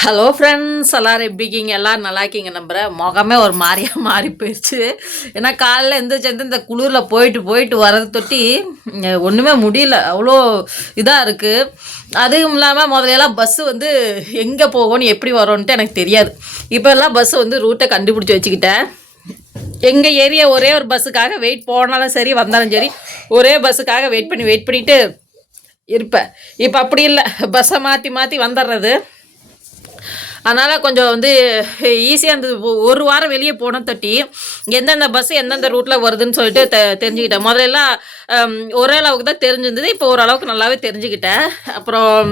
Hello friends எல்லோரும் எப்படி இருக்கீங்க? எல்லோரும் நல்லா இருக்கீங்க நம்புகிறேன் முகமே ஒரு மாதிரியாக மாறி போயிடுச்சு ஏன்னா காலைல எந்திரிச்சிருந்து இந்த குளிரில் போயிட்டு போயிட்டு வரது தொட்டி ஒன்றுமே முடியல. அவ்வளோ இதாக இருக்குது அதுவும் இல்லாமல் முதலையெல்லாம் பஸ்ஸு வந்து எங்கே போகணும் எப்படி வரோன்ட்டு எனக்கு தெரியாது. இப்போல்லாம் பஸ்ஸு வந்து ரூட்டை கண்டுபிடிச்சி வச்சுக்கிட்டேன். எங்கள் ஏரியா ஒரே ஒரு பஸ்ஸுக்காக வெயிட் போனாலும் சரி வந்தாலும் சரி ஒரே பஸ்ஸுக்காக வெயிட் பண்ணி வெயிட் பண்ணிவிட்டு இருப்பேன். இப்போ அப்படி இல்லை. பஸ்ஸை மாற்றி மாற்றி வந்துடுறது அதனால் கொஞ்சம் வந்து ஈஸியாக இருந்தது. ஒரு வாரம் வெளியே போன தட்டி. எந்தெந்த பஸ் எந்தெந்த ரூட்டில் வருதுன்னு சொல்லிட்டு தெ தெரிஞ்சுக்கிட்டேன். முதல்ல ஒரே அளவுக்கு தான் தெரிஞ்சிருந்தது. இப்போ ஓரளவுக்கு நல்லாவே தெரிஞ்சுக்கிட்டேன். அப்புறம்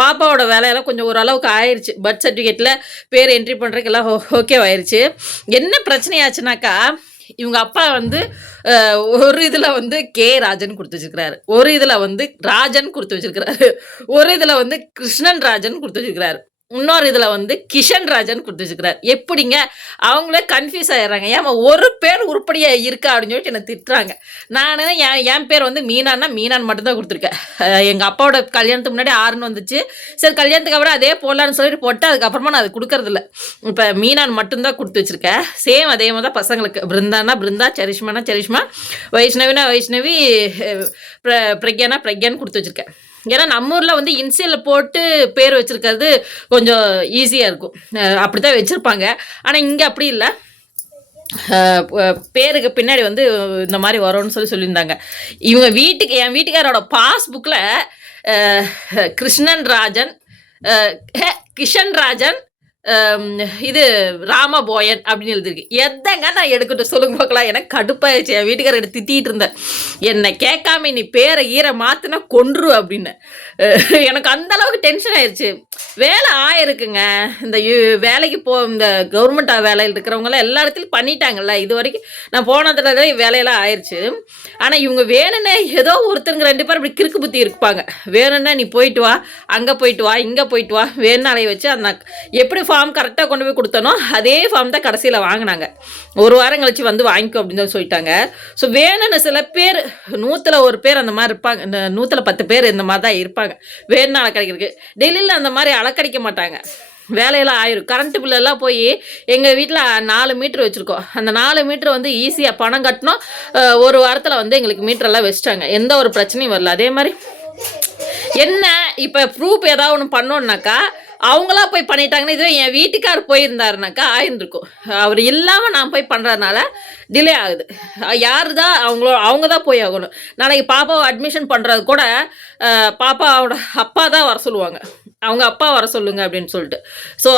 பாப்பாவோட வேலையெல்லாம் கொஞ்சம் ஓரளவுக்கு ஆயிடுச்சு பர்த் சர்டிஃபிகேட்டில் பேர் என்ட்ரி பண்ணுறதுக்கெல்லாம் ஓகே ஆயிடுச்சு என்ன பிரச்சனையாச்சுனாக்கா இவங்க அப்பா வந்து ஒரு இதில் வந்து கே ராஜன் கொடுத்து வச்சிருக்கிறாரு. ஒரு இதில் வந்து ராஜன் கொடுத்து வச்சிருக்கிறாரு. ஒரு இதில் வந்து கிருஷ்ணன் ராஜன் கொடுத்து வச்சிருக்கிறாரு. இன்னொரு இதில் வந்து கிஷன் ராஜன் கொடுத்து வச்சிருக்கிறார் எப்படிங்க? அவங்களே கன்ஃபியூஸ் ஆகிடுறாங்க ஏமா ஒரு பேர் உருப்படியாக இருக்கா அப்படின்னு சொல்லிட்டு என்னை திட்டுறாங்க. நான் என் என் பேர் வந்து மீனான்னா மீனான் மட்டும்தான் கொடுத்துருக்கேன். எங்கள் அப்பாவோட கல்யாணத்துக்கு முன்னாடி ஆறுன்னு வந்துச்சு. சரி கல்யாணத்துக்கு அப்புறம் அதே போடலான்னு சொல்லிட்டு போட்டு அதுக்கப்புறமா நான் அது கொடுக்கறதில்ல. இப்போ மீனான் மட்டும்தான் கொடுத்து வச்சிருக்கேன். சேம் அதே மாதிரி தான் பசங்களுக்கு. பிருந்தானா பிருந்தா சரிஷ்மானா சரிஷ்மா வைஷ்ணவினா வைஷ்ணவி ப்ர பிர- பிரக்யானா பிரக்யான்னு கொடுத்து வச்சிருக்கேன். ஏன்னா நம்ம ஊரில் வந்து இன்சியலில் போட்டு பேர் வச்சிருக்கிறது கொஞ்சம் ஈஸியாக இருக்கும். அப்படி தான் வச்சுருப்பாங்க. ஆனால் இங்கே அப்படி இல்லை. பேருக்கு பின்னாடி வந்து இந்த மாதிரி வரும்னு சொல்லி சொல்லியிருந்தாங்க. இவங்க வீட்டுக்கு என் வீட்டுக்காரோட பாஸ்புக்கில் கிருஷ்ணன் ராஜன் கிஷன் ராஜன் இது ராமபோயன் அப்படின்னு எழுதிருக்கு எதங்க நான் எடுக்கட்டும் சொல்லுங்க பார்க்கலாம். எனக்கு கடுப்பாயிடுச்சு என் வீட்டுக்காரர் திட்டிகிட்டு இருந்தேன் என்னை கேட்காம நீ பேரை ஈர மாற்றினா கொன்று அப்படின்னு. எனக்கு அந்த அளவுக்கு டென்ஷன் ஆயிடுச்சு வேலை ஆயிருக்குங்க. இந்த யு- வேலைக்கு போ இந்த கவர்மெண்ட் வேலையில் இருக்கிறவங்களாம் எல்லா இடத்துலையும் பண்ணிட்டாங்கல்ல. இது வரைக்கும் நான் போன தடவை வேலையெல்லாம் ஆயிடுச்சு ஆனால் இவங்க வேணும்னே ஏதோ ஒருத்தருங்க ரெண்டு பேரும் இப்படி கிறுக்கு புத்தி இருப்பாங்க. வேணும்னா நீ போயிட்டு வா அங்கே போயிட்டு வா இங்கே போயிட்டு வா. வேணும்னாலே வச்சு அந்த எப்படி ஃபார்ம் கரெக்டாக கொண்டு போய் கொடுத்தனோ அதே ஃபார்ம் தான் கடைசியில் வாங்கினாங்க. ஒரு வாரம் கழிச்சு வந்து வாங்கிக்கோ அப்படின்னு சொல்லி சொல்லிட்டாங்க. ஸோ வேணும்னு சில பேர் நூற்றில் ஒரு பேர் அந்த மாதிரி இருப்பாங்க. இந்த நூற்றில் பத்து பேர் இந்த மாதிரி தான் இருப்பாங்க. வேணும்னு அலக்கடிக்கிறதுக்கு டெல்லியில் அந்த மாதிரி அலக்கடிக்க மாட்டாங்க. வேலையெல்லாம் ஆயிரும். கரண்ட் பில்லெல்லாம் போய் எங்கள் வீட்டில் நாலு மீட்ரு வச்சுருக்கோம். அந்த நாலு மீட்ரு வந்து ஈஸியாக பணம் கட்டினோம். ஒரு வாரத்தில் வந்து எங்களுக்கு மீட்டரெல்லாம் வச்சுட்டாங்க. எந்த ஒரு பிரச்சனையும் வரல. அதே மாதிரி என்ன இப்போ ப்ரூஃப் ஏதாவது ஒன்று பண்ணோன்னாக்கா அவங்களா போய் பண்ணிட்டாங்கன்னா இதுவே என் வீட்டுக்கார் போயிருந்தாருனாக்கா ஆயிருந்திருக்கும். அவர் இல்லாமல் நான் போய் பண்ணுறதுனால டிலே ஆகுது. யார் தான் அவங்களோ அவங்க தான் போய் ஆகணும். நாளைக்கு பாப்பாவை அட்மிஷன் பண்ணுறது கூட பாப்பாவோட அப்பா தான் வர சொல்லுவாங்க. அவங்க அப்பா வர சொல்லுங்க அப்படின்னு சொல்லிட்டு. ஸோ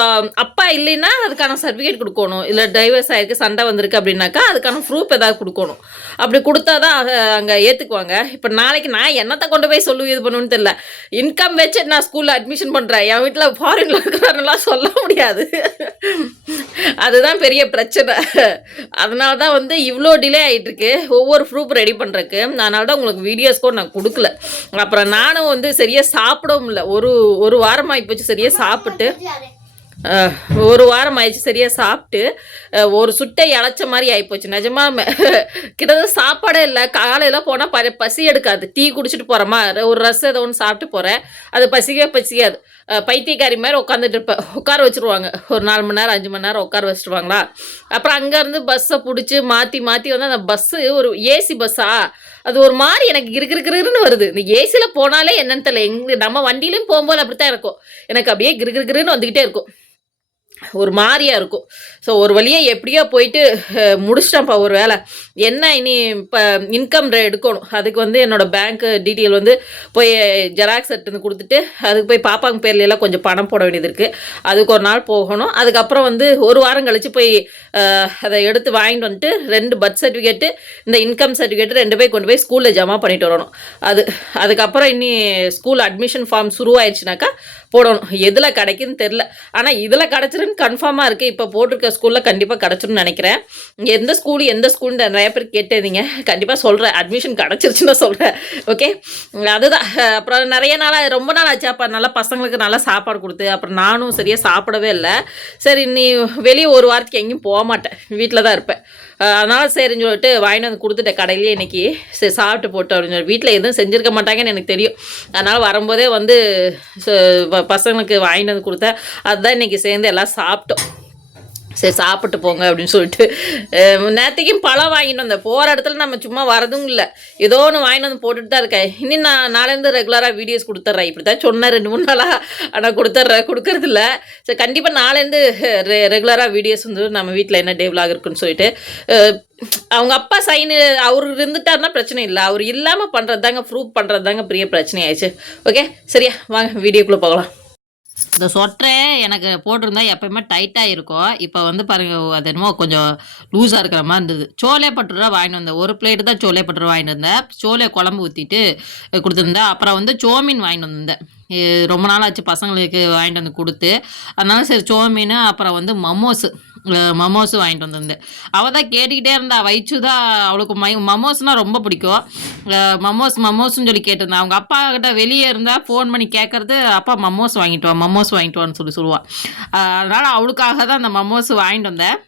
அப்பா இல்லைன்னா அதுக்கான சர்டிஃபிகேட் கொடுக்கணும். இல்லை டைவர்ஸ் ஆயிருக்கு சண்டை வந்திருக்கு அப்படின்னாக்கா அதுக்கான ப்ரூஃப் ஏதாவது கொடுக்கணும். அப்படி கொடுத்தா தான் அங்கே ஏற்றுக்குவாங்க இப்போ நாளைக்கு நான் என்னத்தை கொண்டு போய் சொல்லு இது பண்ணுன்னு தெரியல. இன்கம் வச்சு நான் ஸ்கூலில் அட்மிஷன் பண்ணுறேன் என் வீட்டில் ஃபாரினில் இருக்கிறாருலாம் சொல்ல முடியாது. அதுதான் பெரிய பிரச்சனை. அதனால தான் வந்து வந்து இவ்வளோ டிலே ஆகிட்டு இருக்கு ஒவ்வொரு ப்ரூஃப் ரெடி பண்ணுறதுக்கு அதனால தான் உங்களுக்கு வீடியோஸ் கூட நான் கொடுக்கல. அப்புறம் நானும் வந்து சரியாக சாப்பிடவும் இல்லை. ஒரு ஒரு வாரம் ஆகிப்போச்சு சரியாக சாப்பிட்டு. ஒரு வாரம் ஆயிடுச்சு சரியாக சாப்பிட்டு. ஒரு சுட்டை இழைச்ச மாதிரி ஆகிப்போச்சு நிஜமா கிட்டத்தட்ட சாப்பாடே இல்லை. காலையில் போனால் ப பசி எடுக்காது. டீ குடிச்சிட்டு போகிறோமா ஒரு ரசம் ஏதோ ஒன்று சாப்பிட்டு போகிறேன் அது பசிக்கவே பசிக்காது. பைத்தியக்காரி மாதிரி உட்காந்துட்டு இருப்பேன் உட்கார வச்சுருவாங்க. ஒரு நாலு மணி நேரம் அஞ்சு மணி நேரம் உட்கார வச்சுருவாங்களா? அப்புறம் அங்கேருந்து பஸ்ஸை பிடிச்சி மாற்றி மாற்றி வந்து அந்த பஸ்ஸு ஒரு ஏசி பஸ்ஸா அது ஒரு மாதிரி எனக்கு கிருகிருகிருன்னு வருது. இந்த ஏசியில் போனாலே என்னன்னு தெரியல. எங்க நம்ம வண்டியிலையும் போகும்போது அப்படித்தான் இருக்கும். எனக்கு அப்படியே கிருகிருகிருன்னு வந்துக்கிட்டே இருக்கும். ஒரு மாதிரியா இருக்கும். ஸோ ஒரு வழியாக எப்படியோ போயிட்டு முடிச்சிட்டேன்ப்பா ஒரு வேலை என்ன இனி இப்போ இன்கம் எடுக்கணும்? அதுக்கு வந்து என்னோடய பேங்க் டீட்டெயில் வந்து போய் ஜெராக்ஸ் எடுத்து கொடுத்துட்டு அதுக்கு போய் பாப்பாங்க பேர்லாம் கொஞ்சம் பணம் போட வேண்டியது இருக்குது அதுக்கு ஒரு நாள் போகணும். அதுக்கப்புறம் வந்து ஒரு வாரம் கழித்து போய் அதை எடுத்து வாங்கிட்டு வந்துட்டு ரெண்டு பர்த் சர்டிஃபிகேட்டு இந்த இன்கம் சர்டிஃபிகேட்டு ரெண்டு போய் கொண்டு போய் ஸ்கூலில் ஜமா பண்ணிட்டு வரணும். அது அதுக்கப்புறம் இனி ஸ்கூல் அட்மிஷன் ஃபார்ம் சுருவாயிடுச்சுனாக்கா போடணும். எதில் கிடைக்குன்னு தெரில ஆனால் இதில் கிடச்சிருன்னு கன்ஃபார்மாக இருக்குது இப்போ போட்டிருக்க ஸ்கூலில் கண்டிப்பாக கிடச்சிருன்னு நினைக்கிறேன். எந்த ஸ்கூல் எந்த ஸ்கூல் நிறைய பேர் கேட்டிருந்தீங்க கண்டிப்பாக சொல்கிறேன் அட்மிஷன் கிடச்சிருச்சுன்னு சொல்கிறேன் ஓகே அதுதான். அப்புறம் நிறைய நாளாக ரொம்ப நாள் ஆச்சு. அப்போ நல்லா பசங்களுக்கு நல்லா சாப்பாடு கொடுத்து அப்புறம் நானும் சரியாக சாப்பிடவே இல்லை. சரி நீ வெளியே ஒரு வாரத்துக்கு எங்கேயும் போக மாட்டேன். வீட்டில் தான் இருப்பேன். அதனால் சரின்னு சொல்லிட்டு வாங்கிட்டு வந்து கொடுத்துட்டேன் கடையிலே இன்னைக்கு. சரி சாப்பிட்டு போட்டு அப்படின்னு சொல்லி. வீட்டில் எதுவும் செஞ்சுருக்க மாட்டாங்கன்னு எனக்கு தெரியும். அதனால் வரும்போதே வந்து பசங்களுக்கு வாங்கிட்டு வந்து கொடுத்தேன். அதுதான் இன்னைக்கு சேர்ந்து எல்லாம் சாப்பிட்டோம். சரி சாப்பிட்டு போங்க அப்படின்னு சொல்லிட்டு அஹ் பழம் வாங்கிட்டு வந்தேன். போகிற இடத்துல நம்ம சும்மா வரதும் இல்லை. ஏதோ ஒன்று வாங்கிட்டு வந்து போட்டுட்டு தான் இருக்கேன். இனி நான் நாளைந்து ரெகுலராக வீடியோஸ் கொடுத்துட்றேன் இப்படி தான் சொன்னேன் ரெண்டு மூணு நாளாக ஆனால் கொடுத்துட்றேன் கொடுக்கறது இல்லை. சரி கண்டிப்பாக நாளைந்து ரெ ரெகுலராக வீடியோஸ் வந்து நம்ம வீட்டில் என்ன டேவலாக இருக்குன்னு சொல்லிட்டு அவங்க அப்பா சைனு அவர் இருந்துட்டாருன்னா பிரச்சனை இல்லை. அவர் இல்லாமல் பண்ணுறது தாங்க ப்ரூவ் பண்ணுறது தாங்க பெரிய பிரச்சனை ஆயிடுச்சு ஓகே சரியா? வாங்க வீடியோக்குள்ளே போகலாம். இந்த சொட்டரே எனக்கு போட்டிருந்தா எப்பயுமே டைட்டாக இருக்கும். இப்போ வந்து பாருங்க அது என்னமோ கொஞ்சம் லூஸாக இருக்கிற மாதிரி இருந்தது. சோலே பட்டுருவா வாங்கிட்டு வந்தேன். ஒரு பிளேட்டு தான் சோலே பட்டுருவா வாங்கிட்டு வந்தேன். சோலே குழம்பு ஊற்றிட்டு கொடுத்துருந்தேன் அப்புறம் வந்து சோமீன் வாங்கிட்டு வந்திருந்தேன் ரொம்ப நாள் ஆச்சு பசங்களுக்கு வாங்கிட்டு வந்து கொடுத்து. அதனால சரி சோமீன் அப்புறம் வந்து மமோஸு மமோஸ் வாங்கிட்டு வந்திருந்தேன் அவள் தான் கேட்டுக்கிட்டே இருந்தா வயிற்று தான் அவளுக்கு மை மமோஸ்னால் ரொம்ப பிடிக்கும். மமோஸ் மமோஸ்னு சொல்லி கேட்டிருந்தேன் அவங்க அப்பா கிட்ட வெளியே இருந்தால் ஃபோன் பண்ணி கேட்கறது அப்பா மமோஸ் வாங்கிட்டு வா மமோஸ் வாங்கிட்டு வான்னு சொல்லி சொல்லுவாள் அதனால் அவளுக்காக தான் அந்த மமோஸ் வாங்கிட்டு வந்தேன்.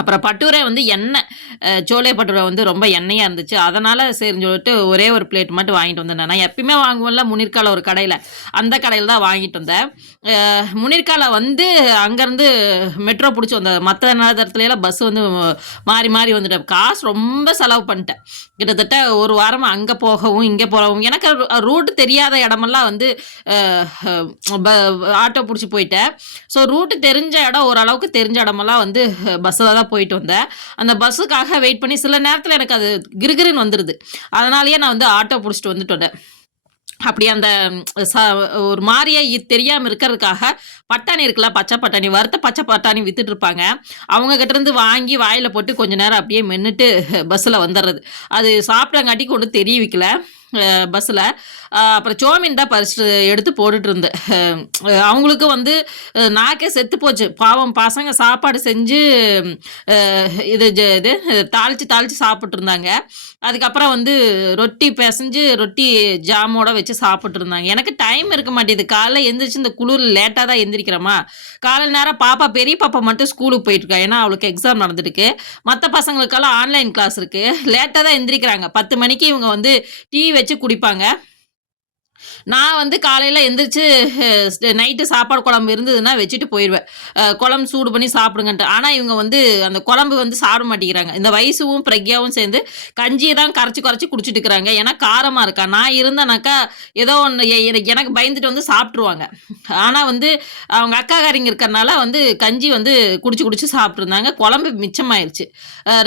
அப்புறம் பட்டூரை வந்து எண்ணெய் சோலை பட்டூரை வந்து ரொம்ப எண்ணெயாக இருந்துச்சு. அதனால் சரின்னு சொல்லிட்டு ஒரே ஒரு பிளேட் மட்டும் வாங்கிட்டு வந்தேன் நான். எப்பயுமே வாங்குவேன்ல முனிர்கால ஒரு கடையில். அந்த கடையில் தான் வாங்கிட்டு வந்தேன். முனிர்கால வந்து அங்கேருந்து மெட்ரோ பிடிச்சி வந்த மற்ற நேரத்துலலாம் பஸ் வந்து மாறி மாறி வந்துட்டேன். காசு ரொம்ப செலவு பண்ணிட்டேன். கிட்டத்தட்ட ஒரு வாரம் அங்கே போகவும் இங்கே போகவும். எனக்கு ரூட்டு தெரியாத இடமெல்லாம் வந்து ஆட்டோ பிடிச்சி போயிட்டேன். ஸோ ரூட்டு தெரிஞ்ச இடம் ஓரளவுக்கு தெரிஞ்ச இடமெல்லாம் வந்து பஸ்ஸில் தான் போயிட்டு வந்தேன். அந்த பஸ்ஸுக்காக வெயிட் பண்ணி சில நேரத்தில் எனக்கு அது கிருகிருன்னு வந்துடுது அதனாலேயே நான் வந்து ஆட்டோ பிடிச்சிட்டு வந்துட்டு வந்தேன். அப்படி அந்த ச ஒரு மாதிரியே தெரியாமல் இருக்கிறதுக்காக பட்டாணி இருக்குல்ல பச்சை பட்டாணி வறுத்த பச்சை பட்டாணி வித்துட்டு இருப்பாங்க அவங்க கிட்ட இருந்து வாங்கி வாயில் போட்டு கொஞ்ச நேரம் அப்படியே மென்னுட்டு பஸ்ஸில் வந்துடுறது அது சாப்பிட்டங்காட்டிக்கு ஒன்றும் தெரிய வைக்கல பஸ்ஸில் அப்புறம் சோமின் தான் பறிச்சு எடுத்து போட்டுட்டு இருந்தேன் அவங்களுக்கு வந்து நாக்கே செத்து போச்சு. பாவம் பசங்க சாப்பாடு செஞ்சு இது ஜ- இது தாளித்து தாளித்து சாப்பிட்ருந்தாங்க அதுக்கப்புறம் வந்து ரொட்டி பிசைஞ்சு ரொட்டி ஜாமோட வச்சு சாப்பிட்ருந்தாங்க எனக்கு டைம் இருக்க மாட்டேது காலைல எந்திரிச்சு இந்த குளிர் லேட்டாக தான் படிக்கிறோமா காலை நேரம் பாப்பா பெரிய பாப்பா மட்டும் ஸ்கூலுக்கு போயிட்டுருக்கா. ஏன்னா அவளுக்கு எக்ஸாம் நடந்துருக்கு மற்ற பசங்களுக்கெல்லாம் ஆன்லைன் கிளாஸ் இருக்குது லேட்டாக தான் எந்திரிக்கிறாங்க. பத்து மணிக்கு இவங்க வந்து டீ வச்சு குடிப்பாங்க. நான் வந்து காலையில் எந்திரிச்சு நைட்டு சாப்பாடு குழம்பு இருந்ததுன்னா வச்சுட்டு போயிடுவேன் குழம்பு சூடு பண்ணி சாப்பிடுங்கன்ட்டு. ஆனால் இவங்க வந்து அந்த குழம்பு வந்து சாப்பிட மாட்டேங்கிறாங்க. இந்த வயசுவும் பிரக்யாவும் சேர்ந்து கஞ்சியை தான் கரைச்சி குறைச்சி குடிச்சிட்டு இருக்கிறாங்க. ஏன்னா காரமாக இருக்கா? நான் இருந்தேனாக்கா ஏதோ ஒன்று எனக்கு பயந்துட்டு வந்து சாப்பிட்ருவாங்க ஆனால் வந்து அவங்க அக்காக்காரிங்க இருக்கறனால வந்து கஞ்சி வந்து குடிச்சு குடிச்சு சாப்பிட்ருந்தாங்க குழம்பு மிச்சமாயிருச்சு.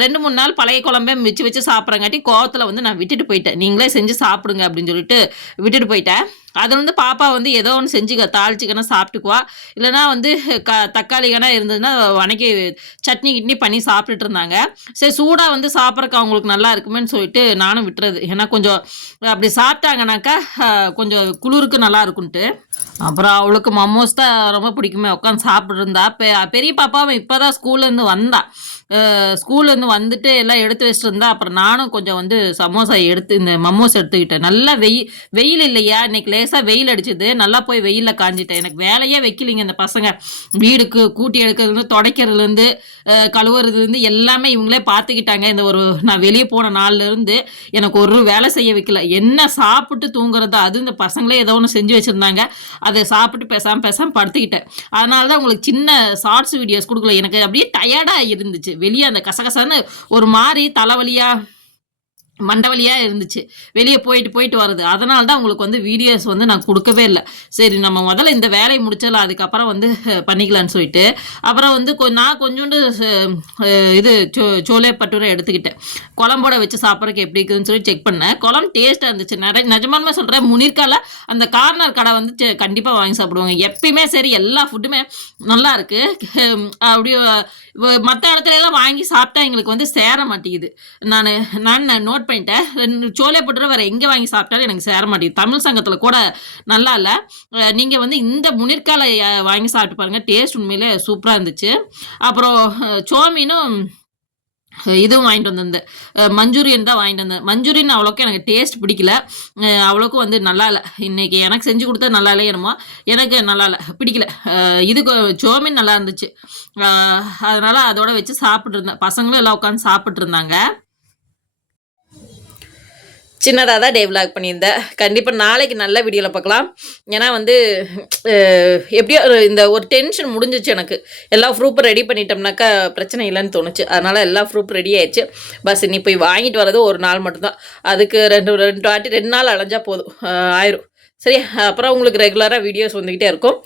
ரெண்டு மூணு நாள் பழைய குழம்பே மிச்சு வச்சு சாப்பிட்றங்காட்டி கோவத்தில் வந்து நான் விட்டுட்டு போயிட்டேன். நீங்களே செஞ்சு சாப்பிடுங்க அப்படின்னு சொல்லிட்டு விட்டுட்டு போயிட்டேன். vida. அதில் வந்து பாப்பா வந்து ஏதோ ஒன்று செஞ்சுக்க தாளிச்சிக்கனா சாப்பிட்டுக்குவா. இல்லைனா வந்து க தக்காளிகனா இருந்ததுன்னா வணக்கி சட்னி கிட்னி பண்ணி சாப்பிட்டுட்டு இருந்தாங்க. சரி சூடாக வந்து சாப்பிட்றக்கு அவங்களுக்கு நல்லா இருக்குமேன்னு சொல்லிட்டு நானும் விட்டுறது. ஏன்னா கொஞ்சம் அப்படி சாப்பிட்டாங்கனாக்கா கொஞ்சம் குளிருக்கு நல்லா இருக்குன்ட்டு அப்புறம் அவளுக்கு மமோஸ் தான் ரொம்ப பிடிக்குமே உட்காந்து சாப்பிட்ருந்தா பெ பெரிய பாப்பாவும் இப்போ தான் ஸ்கூல்லேருந்து வந்தா. ஸ்கூல்லேருந்து வந்துட்டு எல்லாம் எடுத்து வச்சுட்டு இருந்தா. அப்புறம் நானும் கொஞ்சம் வந்து சமோசா எடுத்து இந்த மமோஸ் எடுத்துக்கிட்டேன். நல்லா வெயில் வெயில் இல்லையா? இன்னைக்கு லேசாக வெயில் அடிச்சுது. நல்லா போய் வெயிலில் காஞ்சிட்டேன். எனக்கு வேலையே வைக்கலிங்க இந்த பசங்க. வீடுக்கு கூட்டி எடுக்கிறதுலேருந்து துடைக்கிறதுலேருந்து கழுவுறதுலேருந்து எல்லாமே இவங்களே பார்த்துக்கிட்டாங்க. இந்த ஒரு நான் வெளியே போன நாள்ல இருந்து எனக்கு ஒரு வேலை செய்ய வைக்கல. என்ன சாப்பிட்டு தூங்குறதா அது இந்த பசங்களே ஏதோ ஒன்று செஞ்சு வச்சுருந்தாங்க. அதை சாப்பிட்டு பேசாமல் பேசாமல் படுத்துக்கிட்டேன். அதனால தான் உங்களுக்கு சின்ன ஷார்ட்ஸ் வீடியோஸ் கொடுக்கல. எனக்கு அப்படியே டயர்டாக இருந்துச்சு. வெளியே அந்த கசகசன்னு ஒரு மாதிரி தலைவலியாக மண்டவலியாக இருந்துச்சு. வெளியே போயிட்டு போயிட்டு வருது அதனால தான் உங்களுக்கு வந்து வீடியோஸ் வந்து நான் கொடுக்கவே இல்லை. சரி நம்ம முதல்ல இந்த வேலையை முடிச்சல அதுக்கப்புறம் வந்து பண்ணிக்கலான்னு பண்ணிக்கலாம்னு சொல்லிட்டு. அப்புறம் வந்து கொ- நான் கொஞ்சோண்டு இது சோ சோலே பட்டூரை எடுத்துக்கிட்டேன். குழம்போட வச்சு சாப்பிட்றதுக்கு எப்படி இருக்குதுன்னு சொல்லி செக் பண்ணேன். குழம்பு டேஸ்ட்டாக இருந்துச்சு. நிறைய நிஜமானமே சொல்கிறேன் முனிர்கால அந்த கார்னர் கடை வந்து கண்டிப்பாக வாங்கி சாப்பிடுவாங்க. எப்பயுமே சரி எல்லா ஃபுட்டுமே நல்லா இருக்குது அப்படியே மற்ற இடத்துல எல்லாம் வாங்கி சாப்பிட்டா எங்களுக்கு வந்து சேர மாட்டேங்குது. நான் நான் நோட் பண்ணிட்டேன். ரெண்டு சோலே போட்டு வேறு எங்கே வாங்கி சாப்பிட்டாலும் எனக்கு சேர மாட்டேங்குது. தமிழ் சங்கத்தில் கூட நல்லா இல்லை. நீங்கள் வந்து இந்த முனிர்காலை வாங்கி சாப்பிட்டு பாருங்கள் டேஸ்ட் உண்மையிலே சூப்பராக இருந்துச்சு. அப்புறம் சோமீனும் இதுவும் வாங்கிட்டு வந்திருந்தேன். மஞ்சூரியன் தான் வாங்கிட்டு வந்தேன். மஞ்சூரியன் அவ்வளோக்கும் எனக்கு டேஸ்ட் பிடிக்கல. அவ்வளோக்கும் வந்து நல்லா இல்லை. இன்னைக்கு எனக்கு செஞ்சு கொடுத்தா நல்லா இல்லை என்னமோ எனக்கு நல்லா இல்லை. பிடிக்கல. இது இதுக்கு சோமின் நல்லா இருந்துச்சு. அதனால் அதனால அதோட வச்சு சாப்பிட்ருந்தேன் பசங்களும் எல்லாம் உட்காந்து சாப்பிட்ருந்தாங்க சின்னதாக தான் டே பண்ணியிருந்தேன். கண்டிப்பாக நாளைக்கு நல்ல வீடியோவில் பார்க்கலாம். ஏன்னா வந்து எப்படியோ இந்த ஒரு டென்ஷன் முடிஞ்சிச்சு எனக்கு. எல்லா ப்ரூஃபும் ரெடி பண்ணிட்டோம்னாக்கா பிரச்சனை இல்லைன்னு தோணுச்சு. அதனால் எல்லா ப்ரூஃப் ரெடி ஆயிடுச்சு. பஸ் இனி போய் வாங்கிட்டு வரது ஒரு நாள் மட்டும்தான். அதுக்கு ரெண்டு ரெண்டு வாட்டி ரெண்டு நாள் அலைஞ்சா போதும். ஆயிரும். சரியா? அப்புறம் உங்களுக்கு ரெகுலராக வீடியோஸ் வந்துக்கிட்டே இருக்கும்.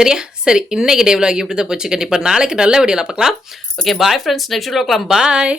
சரியா? சரி இன்னைக்கு டே இப்படி தான் போச்சு. கண்டிப்பாக நாளைக்கு நல்ல வீடியோவில் பார்க்கலாம். ஓகே பாய் ஃப்ரெண்ட்ஸ் நெக்ஸ்ட் பார்க்கலாம். பாய்